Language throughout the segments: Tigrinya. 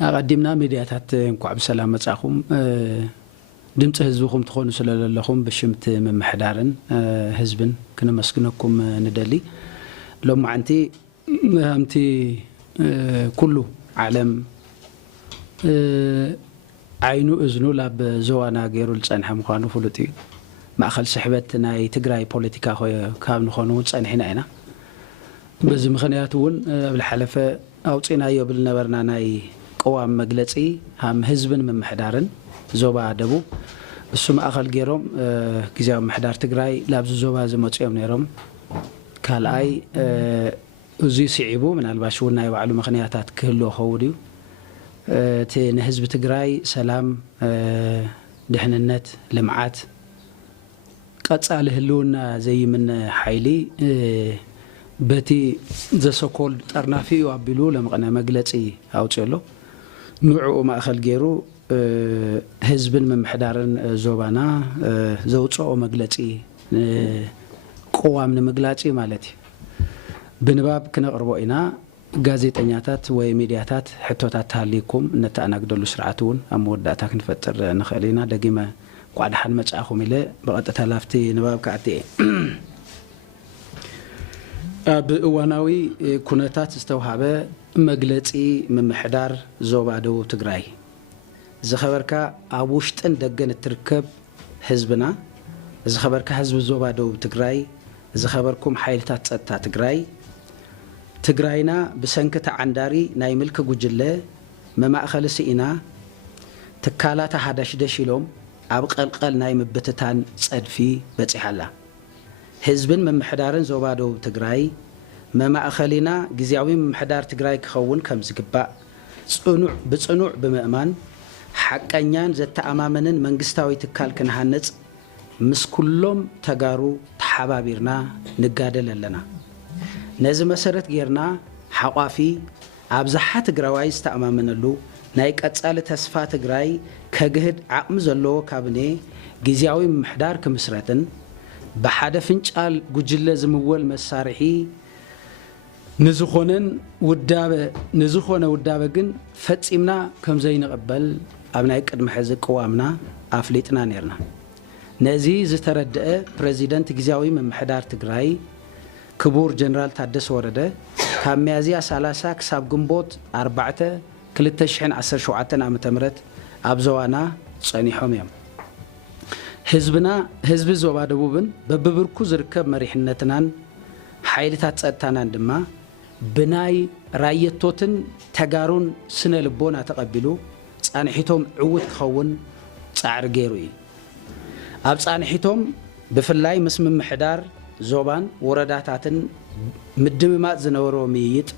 قدمنا ميدياتات انكو عبد السلام مصاخم دمص حزبكم تخونوا سلاللكم بشمت ممحدارن حزبن كنمسكنكم ندلي لو معنتي امتي كله عالم عينو اذنو لاب زوانا غيرو لصنح مخانو فلطي ماخل سحبت ناي تግራይ ፖለቲካ ካብ ንኾኑ ጸንሕና ኢና በዚ ምኽንያቱን بالحلفه አውጪናዮ بالነበርና ናይ قوام مجلسي هم حزبن ممحدارن زوبا دبو እሱ ማእኸል ገይሮም ግዚያዊ ምሕዳር ትግራይ ላብዚ ዞባ ዝመጽኦም ነይሮም ካልኣይ እዚ ሲዒቡ ምናልባሽ ናይ ባዕሉ ምኽንያታት ክህልዎ ኸውዲዩ እቲ ንህዝቢ ትግራይ ሰላም ድሕንነት ልምዓት ቀጻሊ ህልውና ዘይምን ሓይሊ በቲ ዘሰኮል ጠርናፊ አቢሉ ለመቀና መግለጺ አውጪሎ ንዑ ማእኸል ገይሩ حزبن ممحدارن زوبانا زوصو مغلصي قوام نمغلاصي مالتي بنباب كنقربو اينا غازيطኛታት ወይ ሚዲያታት ሕቶታት ታሊኩም ነታናግደሉ ስርዓቱን አመወዳታ ክንፈጥር ንኸሊና ደጊመ ቋድሓን መጻኹም ኢለ በቀጥታ ላፍቲ ንባብ ካዕቲ ብእዋናዊ ኩነታት ዝተውሃበ መግለጺ መምሕዳር ዞባ ደቡብ ትግራይ زخبركا أبوشتن دقن التركب حزبنا زخبركا حزب زوبا دو تقراي زخبركم حيلتات تا تقراي تقراينا بسنكة عنداري ناي ملك جوجله مما أخل سئنا تكالات حداش دشيلوم أبقلقل ناي مبتتان صدفي بتحلا حزبن ممحدارن زوبا دو تقراي مما أخلينا جزياوي ممحدار تقراي كخون كم زقبا بصنوع بمأمان حقانيان زتأمامنن منغستاوي تكال كنهانص مس كلهم تغارو تحبابيرنا نغادللنا نزي مسرت غيرنا حقافي ابزحه تغراوي استأمامنلو ناي قصال تسفا تغراي كغهد عقم زلو كابني غزياوي محدار كمسرتن بحده فنچال غجله زمول مسارحي نزخونه ودابه ግን ፈጺምና ከም ዘይንቀበል አብናይ ቅድመ ሕዚ قوامنا አፍሊጥና ነርና ነዚ ዝተረደአ ፕሬዚደንት ግዚያዊ መምሕዳር ትግራይ ክቡር ጀነራል ታደሰ ወረደ ካብ ሚያዝያ 30 ክሳብ ግንቦት 4 2017 ዓመተ ምህረት ኣብ ዞዋና ጸኒሖም እዮም ህዝቢ ዞባ ደቡብን በብብርኩ ዝርከብ መሪሕነትናን ሓይልታት ጸጥታናን ድማ بناي رايتوتن تغارون سنه لبونا تقبلو صانحيتهم عوت خون صعر غيروي اب صانحيتهم بفلاي مسم محدار زوبان ورداتاتن مدممات زنورو مييت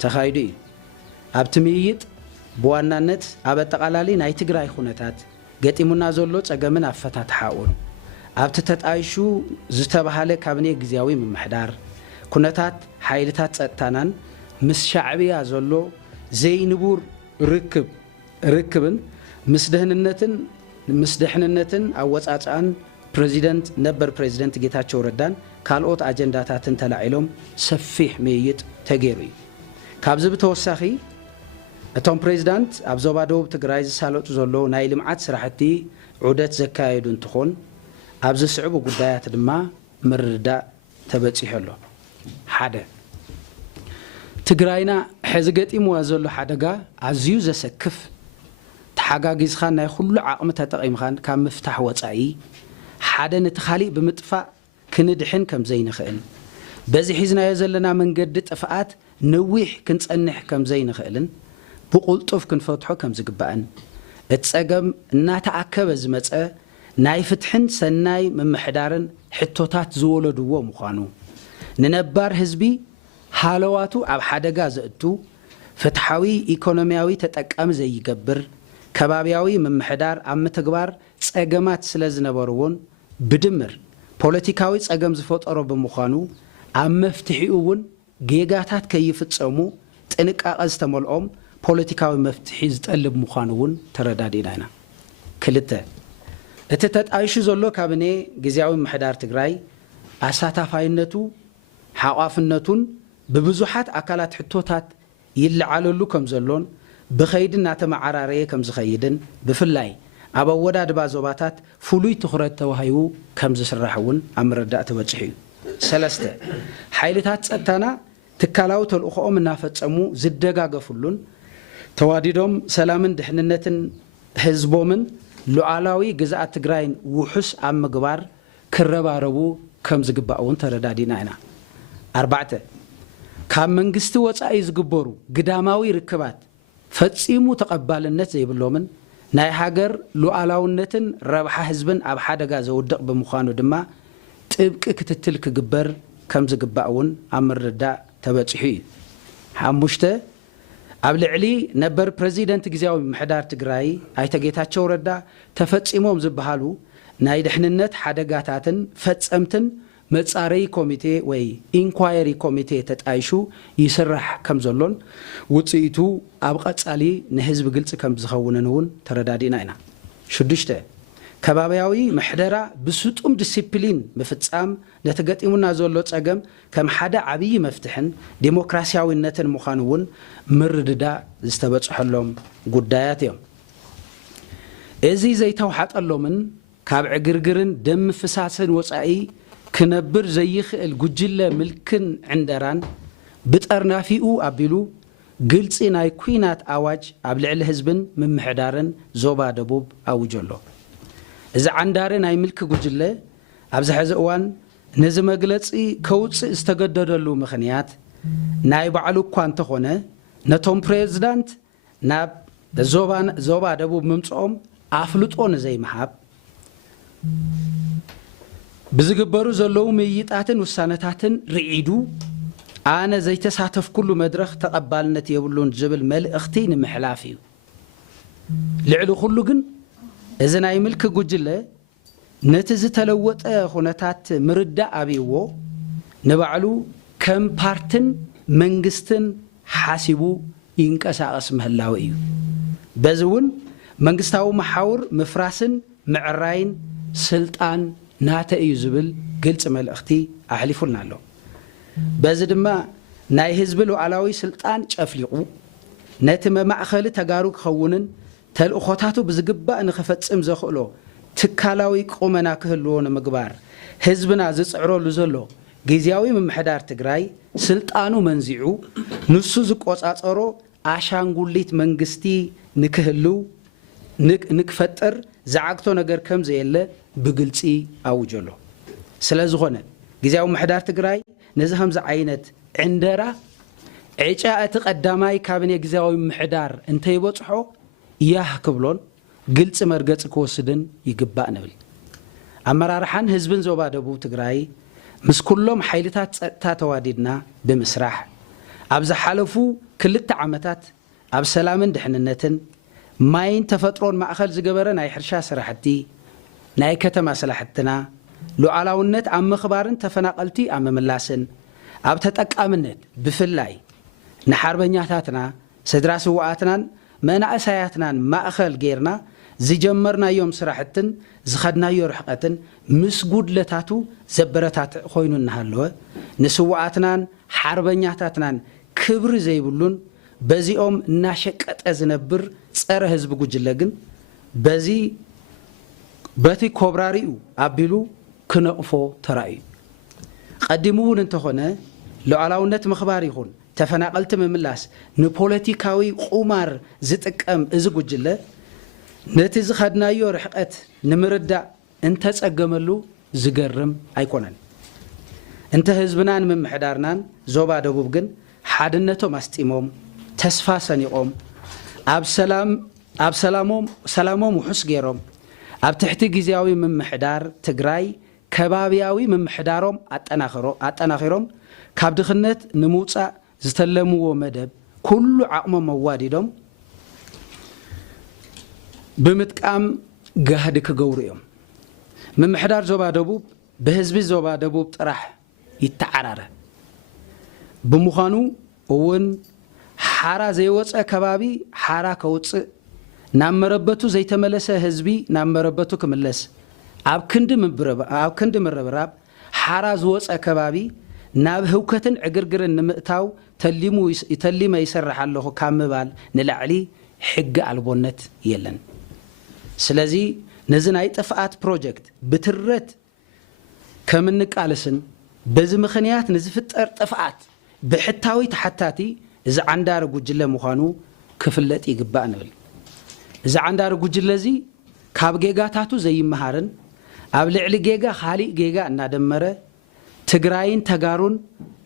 تخايدي اب تمييت بوانانت اب تقالالي ناي تግራይ خونتات ገጢሙና ዘሎ ጸገምን አፈታት ሓውን اب ተጣይሹ ዝተባሃለ ካብኔ ግዝያዊ መምሕዳር كنتات حيلتات ጸጥታናን ምስ ሻዕብያ ዘሎ ዘይንቡር ርክብን ምስደህንነትን አወጻጻን ፕሬዚደንት ነበር ፕሬዚደንት ጌታቸው ረዳን ካልኦት አጀንዳታትን ተላዒሎም ሰፊሕ መይጥ ተገይሩ ካብዚ ብተወሳኺ እቶም ፕሬዚደንት ኣብ ዞባ ደቡብ ትግራይ ዝሳለጡ ዘሎ ናይ ልምዓት ስራሕቲ ዑደት ዘካየዱ እንትኾን ኣብዚ ስዕቡ ጉዳያት ድማ ምርዳእ ተበፂሐሎ حدا تግራይና ሕዚ ገጢምዋ ዘሎ ሓደጋ ኣዝዩ ዘሰክፍ ተሓጋጊዝኻን ናይ ኩሉ ዓቕሚ ተጠቒምኻን ካብ ምፍታሕ ወጻኢ ሓደ ነተኻሊ ብምጥፋእ ክንድሕን ከም ዘይንኽእል በዚ ሒዝናዮ ዘለና መንገዲ ጥፍኣት ነዊሕ ክንጸንሕ ከም ዘይንኽእልን ብቁልጡፍ ክንፈትሖ ከም ዝግባእን እጸገም እናተኣከበ ዝመጸ ናይ ፍትሕን ሰናይ መምሕዳርን ሕቶታት ዝወለድዎ ምዃኑ ننبار حزبي حالواتو اب حدغا زئتو فتحاوي ايكونومياوي تطقام زي يغبر كبابياوي ممحدار ام تغبار صگمات سلازنبرون بدمر ፖለቲካዊ ጸገም ዝፈጠሮ በመخانو ام مفتحيውን ጌጋታት ከይፍጸሙ ጥንቃቄ ዝተመልኦም ፖለቲካዊ መፍትሒ ዝጠልብ ምዃኑውን ተረዳዲናና ክልተ እቲ ተጣይሹ ዘሎ ካብኔ ግዝያዊ መምሕዳር ትግራይ አሳታፋይነቱ حقافنتون ببزوحات أكلات حتوتات يلعللو كم زلون بخيدنا تمعرارية كم زخيدن بفلاي أبا ودا دبا زوباتات فلوي تخرج توهيو كم زسرحون أمر الدأت وجهي سلسته حيلتات ستنا تكلاو تلقوا من نافت أمو زدقا قفلون تواديدهم سلامن دحننتن حزبومن لعلاوي جزاء تجراين وحس عم جبار كرباربو كم زقباون تردادينا هنا 4 كم من قستوات عايز جبرو قداماوي ركبات فتسيمو تقبل النت زي باللومن ناي حجر لعلاونتن ربح حزبن أب حدا جاز ودق بمخانو دما تبك كتتلك جبر كم زقباون عمر الرداء تبتحي حمشته قبل علي نبر بريزيدنت جزاوي محدار تجراي أي تجيتاتشو ردا تفتسيمهم زبحالو ناي دحننت حدا جاتاتن فتسمتن متصاري كوميتي وي انكوايري كوميتي تتعايشو يسرح كم زلون وصيتو أبقى تسالي نحزب قلت كم زخوننون تردادينا هنا شدشته كبابياوي محدرة بسوتهم ديسيبلين مفتسام نتقطيمنا زولو صقم كم حدا عبي مفتحن ديمقراسياوي نتن مخانون مرددا زتبصحلهم غداياتهم ازي زي توحط اللومن كاب عقرقرن دم فساسن وصاي كنبر زيخ الججلة ملكن عندران بترنافيو أبيلو قلتي ناي كوينات أواج قبل على حزبن من محدارن زوبا دبوب أو جلو إذا عندارن هاي ملك ججلة أبز حزقوان نزم قلتي كوتس استقدر له مخنيات ناي بعلو كوانت هنا نتوم بريزيدنت ناب زوبا دبوب ممصوم أفلطون زي محاب بزقبرو زلو ميتاتن وسانتاتن رعيدو أنا زي تساتف كل مدرخ تقبلنت يقولون جبل مال أختين محلافيو لعلو خلوقن إذا ناي ملك جوجلة نتز تلوت خونتات مردة أبيو نبعلو كم بارتن منجستن حاسبو ينكسا اسمه اللاوئيو بزون منجستاو محاور مفراسن معراين سلطان ناتا يزبل قلت مال أختي أحلفلنا له بزد ما ناي هزبلو علاوي سلطان شافلقو ناتما مأخل تجارك خونن تل أخواتاتو بزقبا نخفت سمزخلو تكالاوي قومنا كهلون مقبار هزبنا زصعرو لزلو جيزياوي من محدار تجراي سلطانو منزعو نصو زقوص أصرو عشانقوليت منجستي نكهلو نكفتر زعقتو نجر كم زي اللي بقلتي أو جلو سلازغنا جزاو محدار تجراي نزهم زعينت عندرا عجاء تقدماي كابني جزاو محدار انت يبصحو ياه كبلون قلت مرقص كوسدن يقبا نبل أمرارحان هزبن زوبا دبو تجراي مس كلهم حيلتات تاتواديدنا بمسرح أبز حلفو كل التعامتات أب سلامن دحننتن ماين تفترون ما أخل زقبرن أي حرشا سرحتي ناي كتما سلاحتنا لو علاونت عم مخبارن تفناقلتي عم ملاسن أب تتقامنت بفلاي نحاربنياتاتنا سدراس وقاتنا منا أساياتنا ما أخل غيرنا زجمرنا يوم سراحتن زخدنا يرحقتن مسجود لتاتو زبرتات خوينون نهالوه نسوقاتنا حاربنياتاتنا كبر زي بلون بزيهم ناشقت أزنبر صار حزب جوجلجن بزي باتي كوبراريو أبيلو كنقفو تراي قدمون انت هنا لو علاونت مخباري هون تفناقلت من ملاس نبوليتيكاوي قمار زتقم از جوجله نتي زخدنا يرحقت نمردا انت تصقملو زغرم ايكونن انت حزبنا من محدارنان زوبا دبوب جن حادنته ماستيموم تسفا سنيقوم أب سلاموم وحس غيرهم أب تحت جزاوي من محدار تجراي كبابياوي من محدارهم أتناخرهم كابدخنت نموتة زتلموا مدب كل عقم موادهم بمتقام جهدك جوريهم من محدار زوبا دبوب بهزب زوبا دبوب طرح يتعرره بمخانو ون حارا زي وصا كبابي حارا كوص نامربتو زي تملسه حزبي نامربتو كملس اب كند مربراب حارا زوصا كبابي ناب هوكتن عقرقرن نمئتاو تليمو يتليما يسرح الله كامبال نلعلي ሕጊ አልቦነት የለን ስለዚ ነዚ ናይ ጥፍኣት ፕሮጀክት ብትረት ከምንቃለስን በዚ ምኽንያት ንዝፍጠር ጥፍኣት ብሕታዊ ተሓታቲ እዚ ዓንዳር ጉጅለ ምዃኑ ክፍለጥ ይግባእ ንብል እዚ ዓንዳር ጉጅለ እዚ ካብ ጌጋታቱ ዘይመሃርን ኣብ ልዕሊ ጌጋ खाሊእ ጌጋ እናደመረ ትግራይን ተጋሩን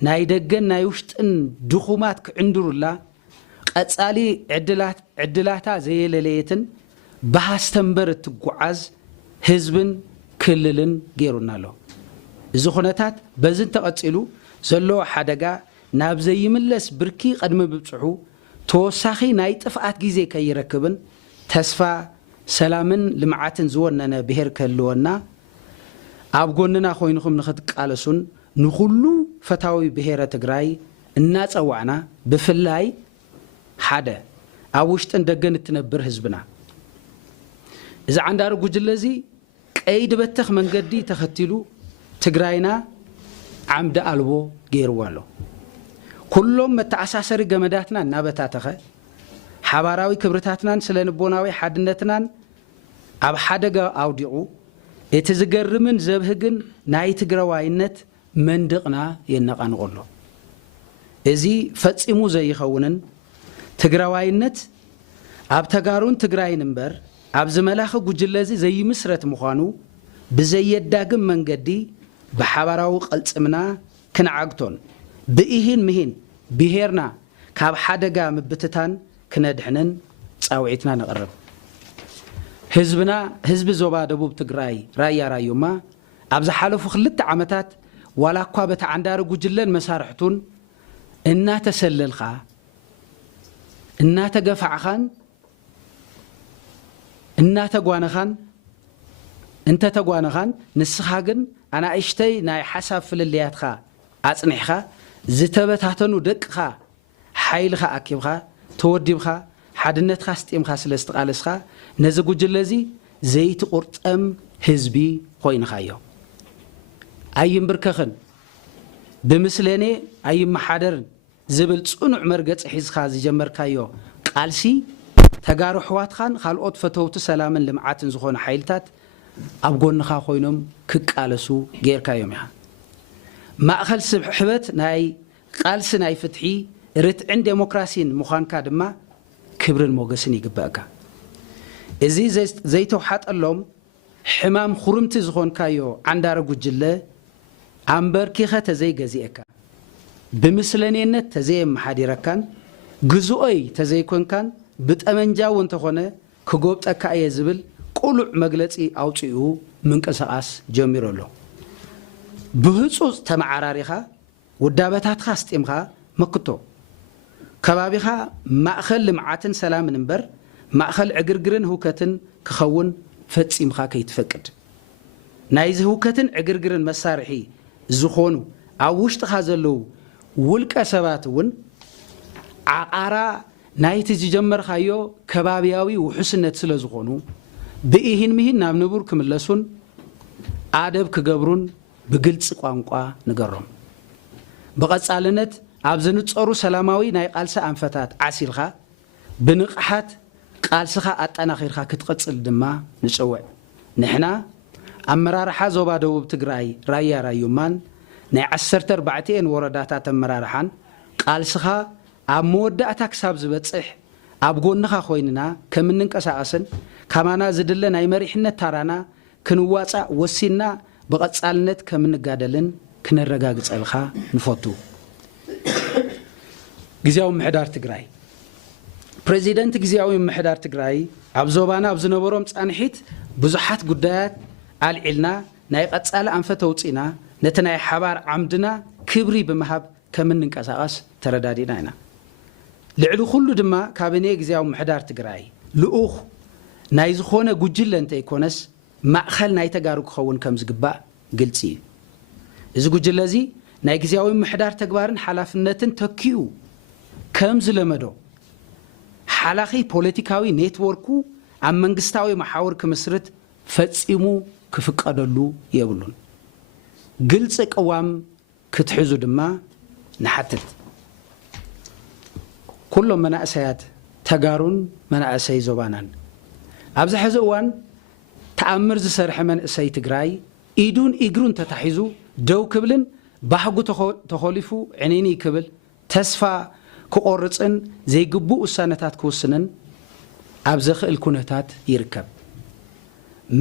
ናይ ደገን ናይ ውሽጥን ድኹማት ክዕንድሩላ ቀጻሊ ዕድላታ ዘየለለየትን ባሃስተንበር ትጓዓዝ ህዝብን ክልልን ገይሩና ኣሎ እዚ ኹነታት በዝን ተቐጺሉ ዘሎ ሓደጋ ናብ ዘይምለስ ብርኪ ቀድመ ብጽሑ ተወሳኺ ናይ ጥፍኣት ግዜ ከይረክብን ተስፋ ሰላምን ልምዓትን ዝወነነ ብሄር ከልወና ኣብ ጎንና ኮይንኩም ንኽትቃለሱን ንኹሉ ፈታዊ ብሄረ ትግራይ እናጸዋዕና ብፍላይ ሓደ ኣብ ውሽጥን ደገን እትነብር ህዝብና እዚ ዓንዳር ጉጅለ እዚ ቀይድ በተኽ መንገዲ ተኸቲሉ ትግራይና ዓምደ አልቦ ገይርዎ ኣሎ ኩሎም መተኣሳሰሪ ገመዳትና እናበታተኸ ሓባራዊ ክብርታትናን ስለንቦናዊ ሓድነትናን ኣብ ሓደጋ ኣውዲቑ እቲ ዝገርምን ዘብህግን ናይ ትግራዋይነት መንድቕና የነቃንቆሎ እዚ ፈጺሙ ዘይኸውንን ትግራዋይነት ኣብ ተጋሩን ትግራይን እምበር ኣብ ዝመላኸ ጉጅለ እዚ ዘይምስረት ምዃኑ ብዘየዳግም መንገዲ ብሓባራዊ ቐልጽምና ክንዓግቶን ብኢህን ምሂን ብሄርና ካብ ሓደጋ ምብትታን ክነድሕንን ጻውዒትና ነቕርብ ህዝብና ህዝቢ ዞባ ደቡብ ትግራይ ራያ ራዩማ ኣብ ዝሓለፉ 2 ዓመታት ዋላ እኳ በቲ ዓንዳር ጉጅለን መሳርሕቱን እናተሰለልኻ እናተገፋዕኻን እናተጓነኻን እንተተጓነኻን ንስኻ ግን ኣናእሽተይ ናይ ሓሳብ ፍልልያትኻ ኣጽኒሕኻ ዝተበታተኑ ደቅኻ ሓይልኻ ኣኪብኻ ተወዲብኻ ሓድነትኻ ስጢምኻ ስለ ዝተቃለስኻ ነዚ ጉጅለ እዚ ዘይትቁርጠም ህዝቢ ኮይንኻዮ ኣይምብርከኽን ብምስለኔ ኣይመሓደርን ዝብል ጽኑዕ መርገጽ ሒዝኻ ዝጀመርካዮ ቃልሲ ተጋሩ ሕዋትኻን ካልኦት ፈተውቲ ሰላምን ልምዓትን ዝኾኑ ሓይልታት ኣብ ጎንኻ ኮይኖም ክቃለሱ ጌርካዮም ኢኻ ማእኸል ስሕበት ናይ ቃልሲ ናይ ፍትሒ ርትዕን ዴሞክራሲን ምዃንካ ድማ ክብርን ሞገስን ይግባእካ እዚ ዘይተውሓጠሎም ሕማም ኹርምቲ ዝኾንካዮ ዓንዳር ጉጅለ ኣንበርኪኸ ተዘይገዚአካ ብምስለኔነት ተዘየመሓዲረካን ግዝኦይ ተዘይኮንካን ብጠመንጃው እንተኾነ ክጎብጠካ እየ ዝብል ቁሉዕ መግለጺ ኣውፂኡ ምንቅስቓስ ጀሚሩ ኣሎ ብህፁፅ ተመዓራሪኻ ውዳበታትኻ ስጢምኻ መክቶ ከባቢኻ ማእኸል ልምዓትን ሰላምን እምበር ማእኸል ዕግርግርን ህውከትን ክኸውን ፈጺምኻ ከይትፈቅድ ናይዚ ህውከትን ዕግርግርን መሳርሒ ዝኾኑ ኣብ ውሽጥኻ ዘለዉ ውልቀ ሰባት እውን ዓቃራ ናይቲ ዝጀመርካዮ ከባቢያዊ ውሕስነት ስለ ዝኾኑ ብኢህን ምሂን ናብ ንቡር ክምለሱን ኣደብ ክገብሩን ብግልጽ ቋንቋ ንገሮም ብቐጻልነት ኣብ ዝንጸሩ ሰላማዊ ናይ ቃልሲ ኣንፈታት ዓሲልኻ ብንቕሓት ቃልስኻ ኣጠናኺርካ ክትቐጽል ድማ ንጽውዕ ንሕና ኣመራርሓ ዞባ ደቡብ ትግራይ ራያ ራዩማን ናይ 14 ወረዳታት ኣመራርሓን ቃልስኻ ኣብ መወዳእታ ክሳብ ዝበጽሕ ኣብ ጎንኻ ኮይንና ከም እንንቀሳቐስን ካማና ዝድለ ናይ መሪሕነት ታራና ክንዋጻእ ወሲና ብቐጻልነት ከም እንጋደልን ክነረጋግጸልኻ ንፈቱ ግዚያዊ ምሕዳር ትግራይ ፕሬዚደንት ግዚያዊ ምሕዳር ትግራይ ኣብ ዞባና ኣብ ዝነበሮም ጻንሒት ብዙሓት ጉዳያት ኣልዒልና ናይ ቀጻሊ ኣንፈት ተውፂና ነቲ ናይ ሓባር ዓምድና ክብሪ ብምሃብ ከም እንንቀሳቐስ ተረዳዲና ኢና ልዕሊ ኩሉ ድማ ካቢነ ግዚያዊ ምሕዳር ትግራይ ልኡኽ ናይ ዝኾነ ጉጅለ እንተይኮነስ ማእኸል ናይ ተጋሩ ክኸውን ከም ዝግባእ ግልጽ እዩ እዚ ጉጅለ እዚ ናይ ግዚያዊ ምሕዳር ተግባርን ሓላፍነትን ተኪኡ ከም ዝለመዶ ሓላኺ ፖለቲካዊ ኔትወርኩ ኣብ መንግስታዊ መሓወር ክምስርት ፈጺሙ ክፍቀደሉ የብሉን ግልጽ ቅዋም ክትሕዙ ድማ ንሓትት ኩሎም መናእሰያት ተጋሩን መናእሰይ ዞባናን ኣብዚ ሕዚ እዋን ተኣምር ዝሰርሐ መንእሰይ ትግራይ ኢዱን እግሩን ተታሒዙ ደው ክብልን ባህጉ ተኸሊፉ ዕኔኒ ክብል ተስፋ ክቆርፅን ዘይግቡእ ውሳነታት ክውስንን ኣብ ዘኽእል ኩነታት ይርከብ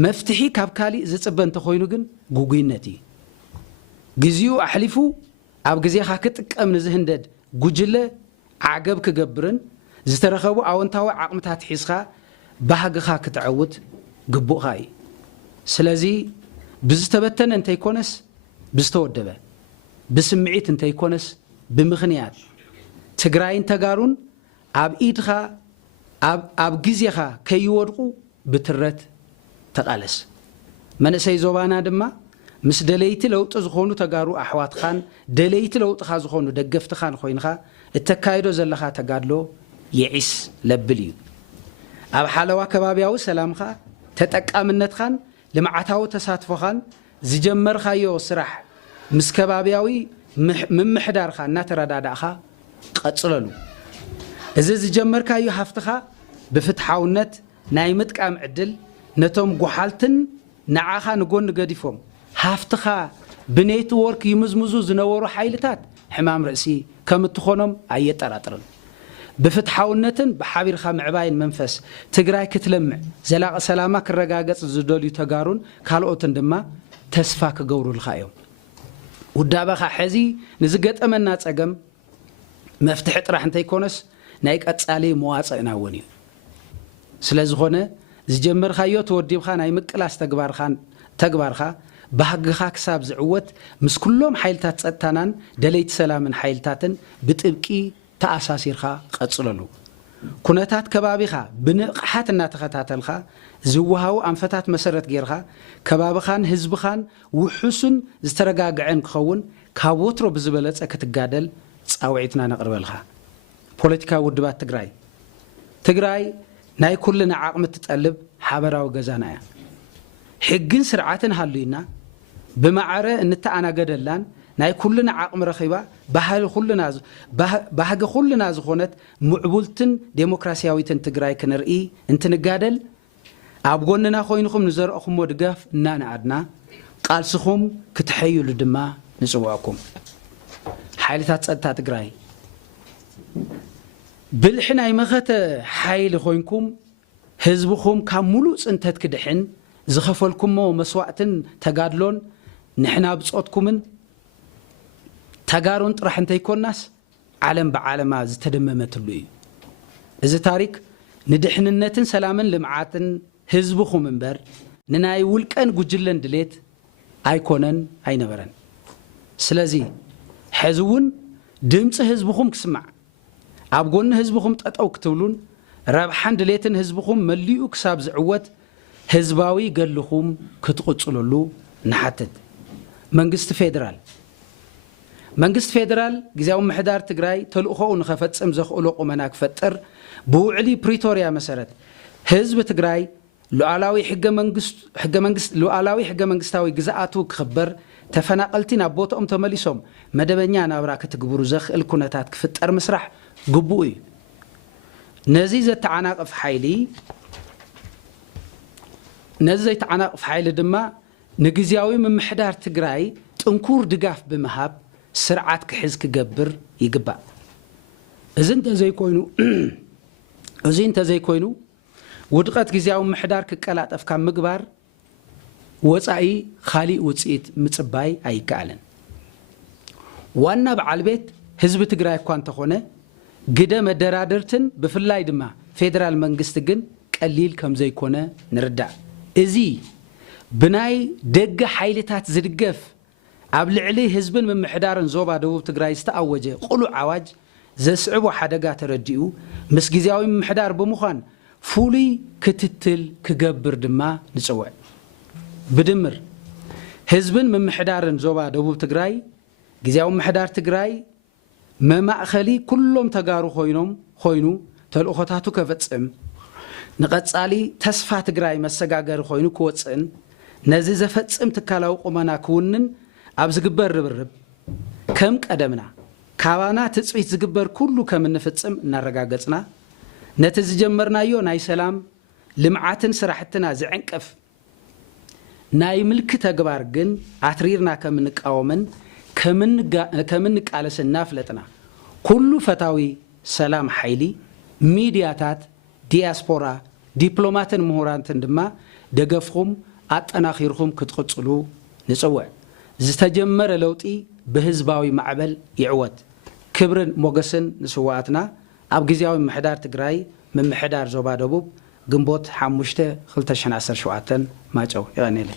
መፍትሒ ካብ ካሊእ ዝፅበ እንተኾይኑ ግን ጉጉይነት እዩ ግዜኡ ኣሕሊፉ ኣብ ግዜኻ ክጥቀም ንዝህንደድ ጉጅለ ዓገብ ክገብርን ዝተረኸቡ ኣወንታዊ ዓቕምታት ሒዝኻ ባህግኻ ክትዕውት ግቡእኻ እዩ ስለዚ ብዝተበተነ እንተይኮነስ ብዝተወደበ ብስምዒት እንተይኮነስ ብምኽንያት ትግራይን ተጋሩን ኣብ ኢድኻ ኣብ ግዜኻ ከይወድቁ ብትረት ተቃለስ መንእሰይ ዞባና ድማ ምስ ደለይቲ ለውጢ ዝኾኑ ተጋሩ ኣሕዋትኻን ደለይቲ ለውጥኻ ዝኾኑ ደገፍትኻን ኮይንኻ እተካይዶ ዘለኻ ተጋድሎ የዒስ ለብል እዩ ኣብ ሓለዋ ከባቢያዊ ሰላምኻ ተጠቃምነትኻን ልምዓታዊ ተሳትፎኻን ዝጀመርኻዮ ስራሕ ምስ ከባቢያዊ ምምሕዳርኻ እናተረዳዳእኻ ቀጽለሉ እዚ ዝጀመርካዮ ሃፍትኻ ብፍትሓውነት ናይ ምጥቃም ዕድል ነቶም ጉሓልትን ንዓኻ ንጎን ገዲፎም ሃፍትኻ ብኔትወርክ ይምዝምዙ ዝነበሩ ሓይልታት ሕማም ርእሲ ከም እትኾኖም ኣየጠራጥርን ብፍትሓውነትን ብሓቢርኻ ምዕባይን መንፈስ ትግራይ ክትለምዕ ዘላቒ ሰላማ ክረጋገጽ ዝደልዩ ተጋሩን ካልኦትን ድማ ተስፋ ክገብሩልካ እዮም ውዳበኻ ሕዚ ንዝገጠመና ፀገም መፍትሒ ጥራሕ እንተይኮነስ ናይ ቀጻሊ መዋጽእና እውን እዩ ስለዝኾነ ዝጀመርካዮ ተወዲብካ ናይ ምቅላስ ተግባርካ ባህግኻ ክሳብ ዝዕወት ምስ ኩሎም ሓይልታት ጸጥታናን ደለይቲ ሰላምን ሓይልታትን ብጥብቂ ተኣሳሲርካ ቀጽለሉ ኩነታት ከባቢኻ ብንቕሓት እናተኸታተልካ ዝውሃው ኣንፈታት መሰረት ጌርካ ከባቢኻን ህዝብኻን ውሑስን ዝተረጋግዐን ክኸውን ካብ ወትሮ ብዝበለጸ ክትጋደል ጻውዒትና ነቕርበልካ ፖለቲካዊ ውድባት ትግራይ ናይ ኩልና ዓቕሚ ትጠልብ ሓበራዊ ገዛና እያ ሕግን ስርዓትን ሃልዩና ብማዕረ እንተኣናገደላን ናይ ኩልና ዓቕሚ ረኺባ ባህጊ ኩልና ዝኾነት ምዕቡልትን ዴሞክራሲያዊትን ትግራይ ክንርኢ እንትንጋደል ኣብ ጎንና ኮይንኩም ንዘርአኹምዎ ድጋፍ እናንዓድና ቃልስኹም ክትሐዩሉ ድማ ንጽዋዕኩም ሓይልታት ጸጥታ ትግራይ ብልሒ ናይ መኸተ ሓይሊ ኮይንኩም ህዝብኹም ካብ ሙሉእ ጽንተት ክድሕን ዝኸፈልኩሞ መስዋዕትን ተጋድሎን ንሕና ብጾትኩምን ተጋሩን ጥራሕ እንተይኮናስ ዓለም ብዓለማ ዝተደመመትሉ እዩ እዚ ታሪክ ንድሕንነትን ሰላምን ልምዓትን ህዝብኹም እምበር ንናይ ውልቀን ጉጅለን ድሌት ኣይኮነን ኣይነበረን ስለዚ ሕዚ እውን ድምፂ ህዝብኹም ክስማዕ ኣብ ጎኒ ህዝብኹም ጠጠው ክትብሉን ረብሓን ድሌትን ህዝብኹም መሊኡ ክሳብ ዝዕወት ህዝባዊ ገለኹም ክትቕጽለሉ ንሓትት መንግስቲ ፌደራል ጊዜያዊ ምሕዳር ትግራይ ተልእኾኡ ንኸፈጽም ዘኽእሎ ቁመና ክፈጥር ብውዕሊ ፕሪቶሪያ መሰረት ህዝቢ ትግራይ ሉዓላዊ ሕገ መንግስታዊ ግዝኣቱ ክኽበር ተፈናቀልቲ ናብ ቦታኦም ተመሊሶም መደበኛ ናብራ ክትግብሩ ዘኽእል ኩነታት ክፍጠር ምስራሕ ግቡእ እዩ ነዚ ዘይተዓናቅፍ ሓይሊ ድማ ንግዜያዊ ምምሕዳር ትግራይ ጥንኩር ድጋፍ ብምሃብ ስርዓት ክሕዝ ክገብር ይግባእ እዚ እንተዘይኮይኑ ውድቀት ጊዜያዊ ምሕዳር ክቀላጠፍ ካብ ምግባር ወፃኢ ካሊእ ውፅኢት ምጽባይ ኣይከኣልን ዋና በዓል ቤት ህዝቢ ትግራይ እኳ እንተኾነ ግደ መደራደርትን ብፍላይ ድማ ፌደራል መንግስቲ ግን ቀሊል ከም ዘይኮነ ንርዳእ እዚ ብናይ ደገ ሓይልታት ዝድገፍ ኣብ ልዕሊ ህዝብን ምምሕዳርን ዞባ ደቡብ ትግራይ ዝተኣወጀ ቁሉዕ ዓዋጅ ዘስዕቦ ሓደጋ ተረዲኡ ምስ ጊዜያዊ ምምሕዳር ብምዃን ፍሉይ ክትትል ክገብር ድማ ንጽውዕ ብድምር ህዝብን ምምሕዳርን ዞባ ደቡብ ትግራይ ጊዜያዊ ምምሕዳር ትግራይ መማእኸሊ ኩሎም ተጋሩ ኮይኑ ተልእኾታቱ ከፈጽም ንቐጻሊ ተስፋ ትግራይ መሰጋገሪ ኮይኑ ክወፅእን ነዚ ዘፈጽም ትካላዊ ቁመና ክውንን ኣብ ዝግበር ርብርብ ከም ቀደምና ካባና ትጽቢት ዝግበር ኩሉ ከም እንፍጽም እናረጋገጽና نتزجمرنايو ناي سلام لمعاتن سرحتنا زعنقف ناي ملك تغبار جن اتريرنا كمنقاومن كمنقالسنا فلطنا كل فتاوي سلام حيلي ميدياتات دياسبورا ዲፕሎማትን ምሁራንትን ድማ ደገፍኩም አጠናኺርኩም ክትقጽሉ ንጽውዕ ዝተጀመረ ለውጢ በህዝባዊ ማዕበል ይዕወት ክብርን ሞገስን ንስዋዕትና ኣብ ግዚያዊ ምሕዳር ትግራይ ምምሕዳር ዞባ ደቡብ ግንቦት 5 2017 ማጨው ይቀነለ